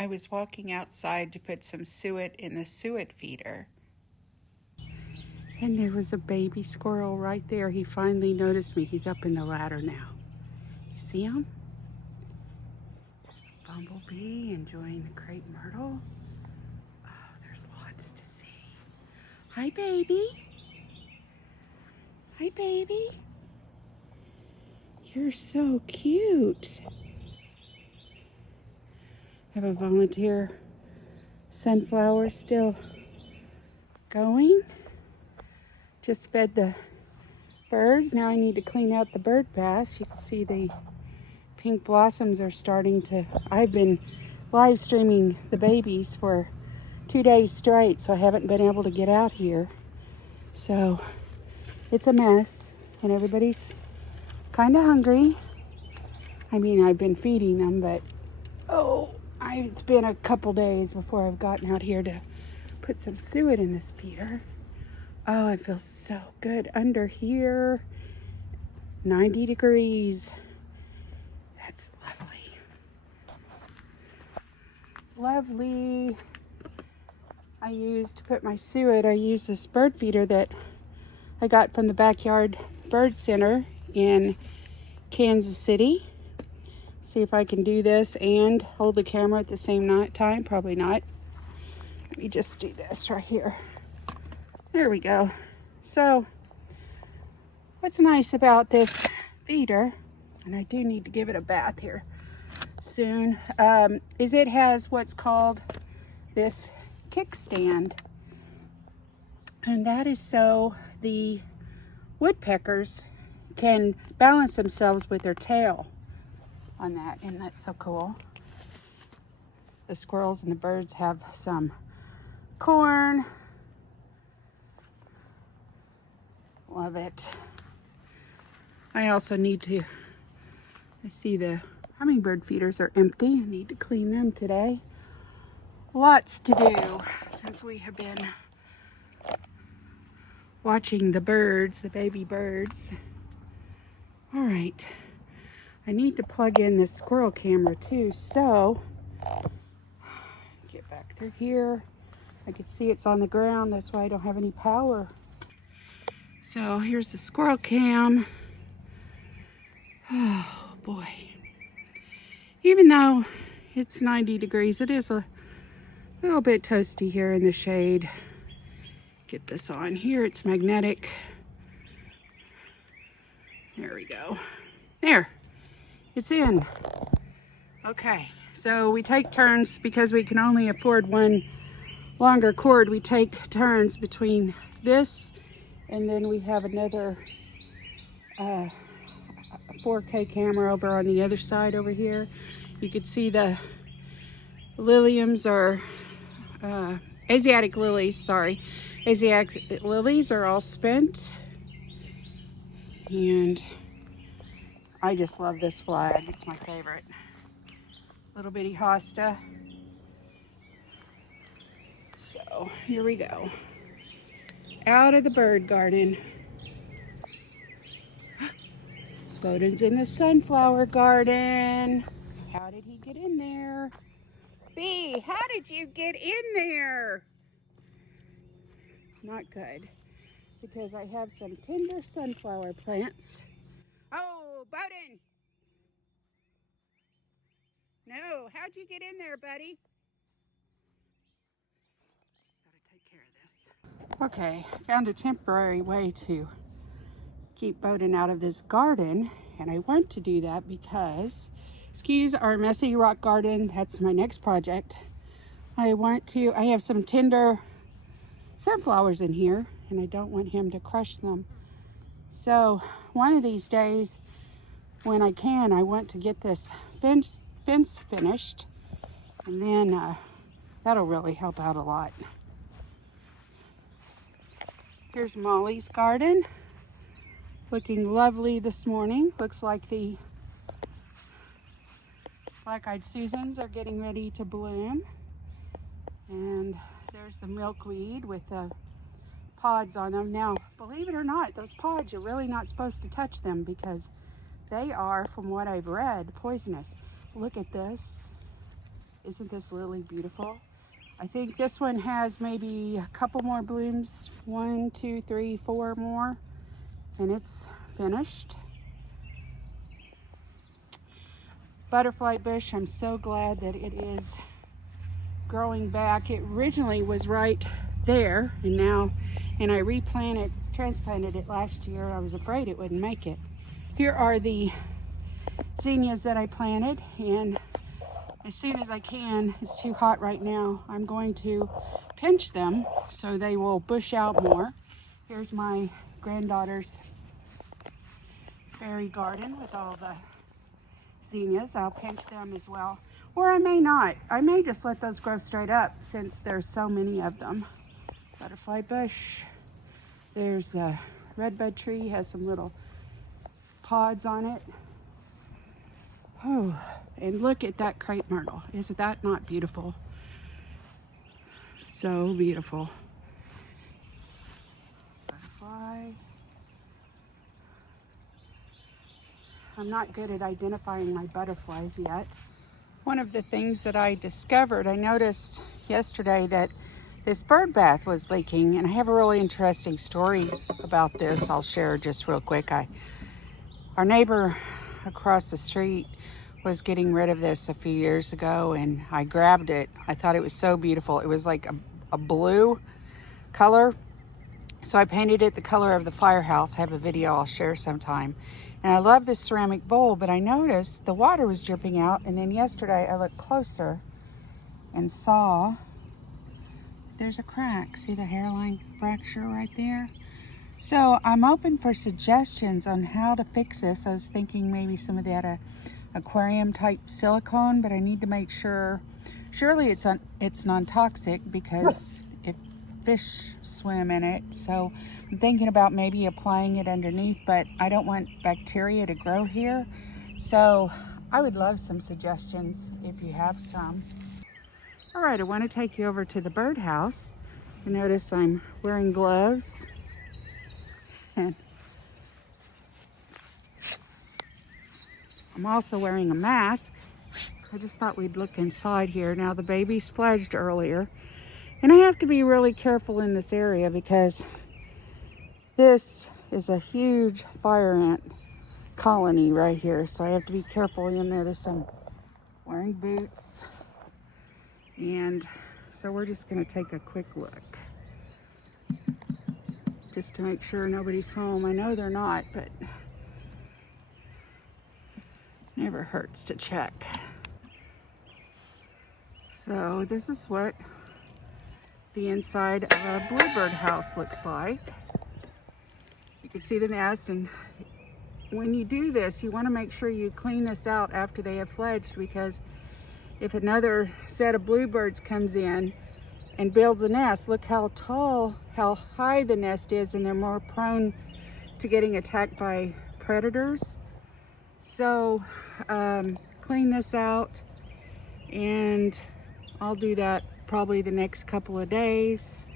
I was walking outside to put some suet in the suet feeder. And there was a baby squirrel right there. He finally noticed me. He's up in the ladder now. You see him? There's a bumblebee enjoying the crepe myrtle. Oh, there's lots to see. Hi, baby. Hi, baby. You're so cute. I have a volunteer sunflower still going. Just fed the birds. Now I need to clean out the bird baths. You can see the pink blossoms are starting to... I've been live streaming the babies for 2 days straight, so I haven't been able to get out here. So it's a mess, and everybody's kind of hungry. I mean, I've been feeding them, but it's been a couple days before I've gotten out here to put some suet in this feeder. Oh, I feel so good under here. 90 degrees. That's lovely. Lovely. I use to put my suet, I use this bird feeder that I got from the Backyard Bird Center in Kansas City. See if I can do this and hold the camera at the same time. Probably not. Let me just do this right here. There we go. So what's nice about this feeder, and I do need to give it a bath here soon, is it has what's called this kickstand. And that is so the woodpeckers can balance themselves with their tail on that, and that's so cool. The squirrels and the birds have some corn. Love it. I also need to, I see the hummingbird feeders are empty. I need to clean them today. Lots to do since we have been watching the birds, the baby birds. All right. I need to plug in this squirrel camera too, so get back through here. I can see it's on the ground, that's why I don't have any power. So here's the squirrel cam. Oh boy. Even though it's 90 degrees, it is a little bit toasty here in the shade. Get this on here, it's magnetic. There we go. There. It's in. Okay, so we take turns because we can only afford one longer cord. We take turns between this and then we have another 4K camera over on the other side over here. You can see the liliums are Asiatic lilies, sorry. Asiatic lilies are all spent. And I just love this flag. It's my favorite. Little bitty hosta. So here we go. Out of the bird garden. Boden's in the sunflower garden. How did he get in there? Bee, how did you get in there? Not good, because I have some tender sunflower plants. Oh, Boden! No, how'd you get in there, buddy? Gotta take care of this. Okay, found a temporary way to keep Boden out of this garden, and I want to do that because, excuse our messy rock garden, that's my next project. I have some tender sunflowers in here, and I don't want him to crush them. So one of these days, when I can, I want to get this fence finished, and then that'll really help out a lot. Here's Molly's garden, looking lovely this morning. Looks like the black-eyed Susans are getting ready to bloom, and there's the milkweed with the pods on them. Now, believe it or not, those pods, you're really not supposed to touch them because they are, from what I've read, poisonous. Look at this. Isn't this lily beautiful? I think this one has maybe a couple more blooms. 1, 2, 3, 4 more. And it's finished. Butterfly bush, I'm so glad that it is growing back. It originally was right there, and I transplanted it last year. I was afraid it wouldn't make it. Here are the zinnias that I planted, and as soon as I can, it's too hot right now, I'm going to pinch them so they will bush out more. Here's my granddaughter's fairy garden with all the zinnias. I'll pinch them as well. Or I may not. I may just let those grow straight up since there's so many of them. Butterfly bush. There's the redbud tree, has some little pods on it. Oh, and look at that crepe myrtle. Isn't that not beautiful? So beautiful. Butterfly. I'm not good at identifying my butterflies yet. One of the things that I discovered, I noticed yesterday that this bird bath was leaking, and I have a really interesting story about this I'll share just real quick. Our neighbor across the street was getting rid of this a few years ago, and I grabbed it. I thought it was so beautiful. It was like a blue color. So I painted it the color of the Firehouse. I have a video I'll share sometime. And I love this ceramic bowl, but I noticed the water was dripping out. And then yesterday I looked closer and saw there's a crack. See the hairline fracture right there? So I'm open for suggestions on how to fix this. I was thinking maybe some of that aquarium type silicone, but I need to make sure. Surely it's non-toxic because if fish swim in it. So I'm thinking about maybe applying it underneath, but I don't want bacteria to grow here. So I would love some suggestions if you have some. All right, I want to take you over to the birdhouse. You notice I'm wearing gloves. And I'm also wearing a mask. I just thought we'd look inside here. Now the babies fledged earlier, and I have to be really careful in this area because this is a huge fire ant colony right here. So I have to be careful. You'll notice I'm wearing boots. And so we're just gonna take a quick look just to make sure nobody's home. I know they're not, but never hurts to check. So this is what the inside of a bluebird house looks like. You can see the nest, and when you do this, you want to make sure you clean this out after they have fledged, because if another set of bluebirds comes in and builds a nest, look how tall, how high the nest is, and they're more prone to getting attacked by predators. So clean this out, and I'll do that probably the next couple of days.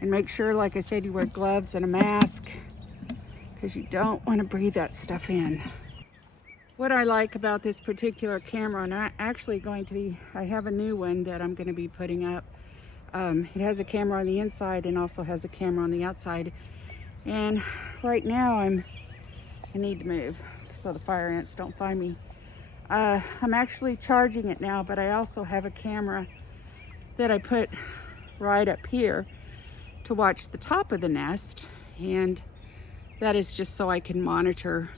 And make sure, like I said, you wear gloves and a mask because you don't want to breathe that stuff in. What I like about this particular camera, and I have a new one that I'm going to be putting up. It has a camera on the inside and also has a camera on the outside. And right now I need to move so the fire ants don't find me. I'm actually charging it now, but I also have a camera that I put right up here to watch the top of the nest, and that is just so I can monitor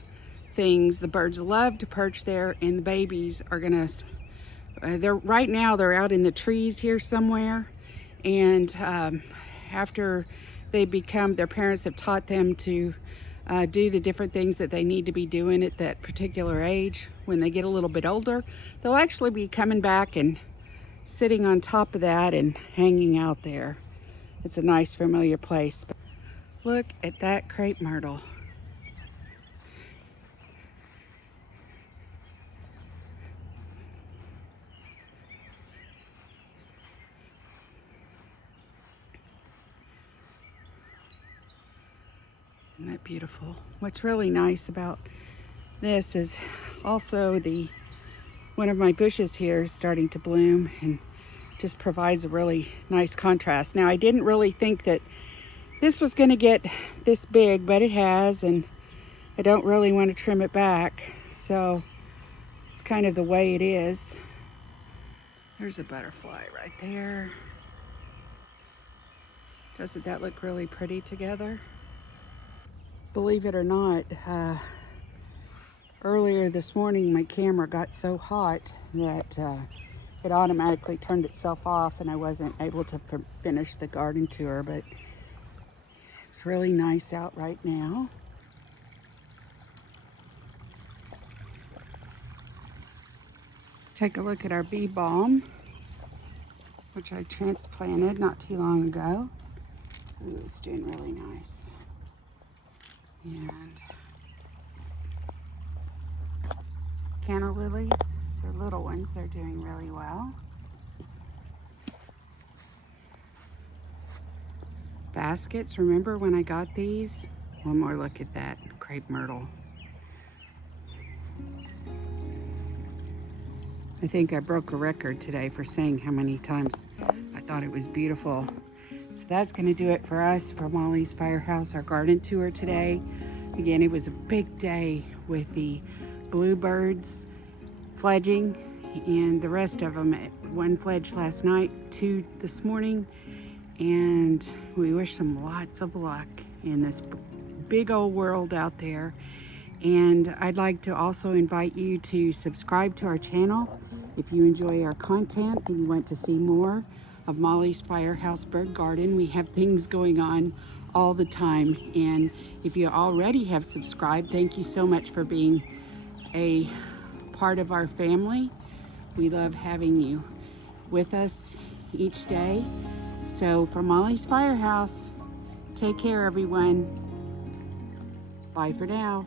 things. The birds love to perch there, and the babies are gonna, right now they're out in the trees here somewhere, and after they become, their parents have taught them to do the different things that they need to be doing at that particular age. When they get a little bit older, they'll actually be coming back and sitting on top of that and hanging out there. It's a nice familiar place. Look at that crepe myrtle. Isn't that beautiful? What's really nice about this is also the one of my bushes here is starting to bloom and just provides a really nice contrast. Now, I didn't really think that this was going to get this big, but it has, and I don't really want to trim it back, so it's kind of the way it is. There's a butterfly right there. Doesn't that look really pretty together? Believe it or not, earlier this morning my camera got so hot that it automatically turned itself off and I wasn't able to finish the garden tour, but it's really nice out right now. Let's take a look at our bee balm, which I transplanted not too long ago. Ooh, it's doing really nice. And canna lilies, they're little ones, they're doing really well. Baskets, remember when I got these? One more look at that crepe myrtle. I think I broke a record today for saying how many times I thought it was beautiful. So that's going to do it for us for Molly's Firehouse, our garden tour today. Again, it was a big day with the Bluebirds fledging and the rest of them. One fledged last night, 2 this morning, and we wish them lots of luck in this big old world out there. And I'd like to also invite you to subscribe to our channel if you enjoy our content and you want to see more of Molly's Firehouse Bird Garden. We have things going on all the time, and if you already have subscribed, thank you so much for being a part of our family. We love having you with us each day. So for Molly's Firehouse, take care everyone. Bye for now.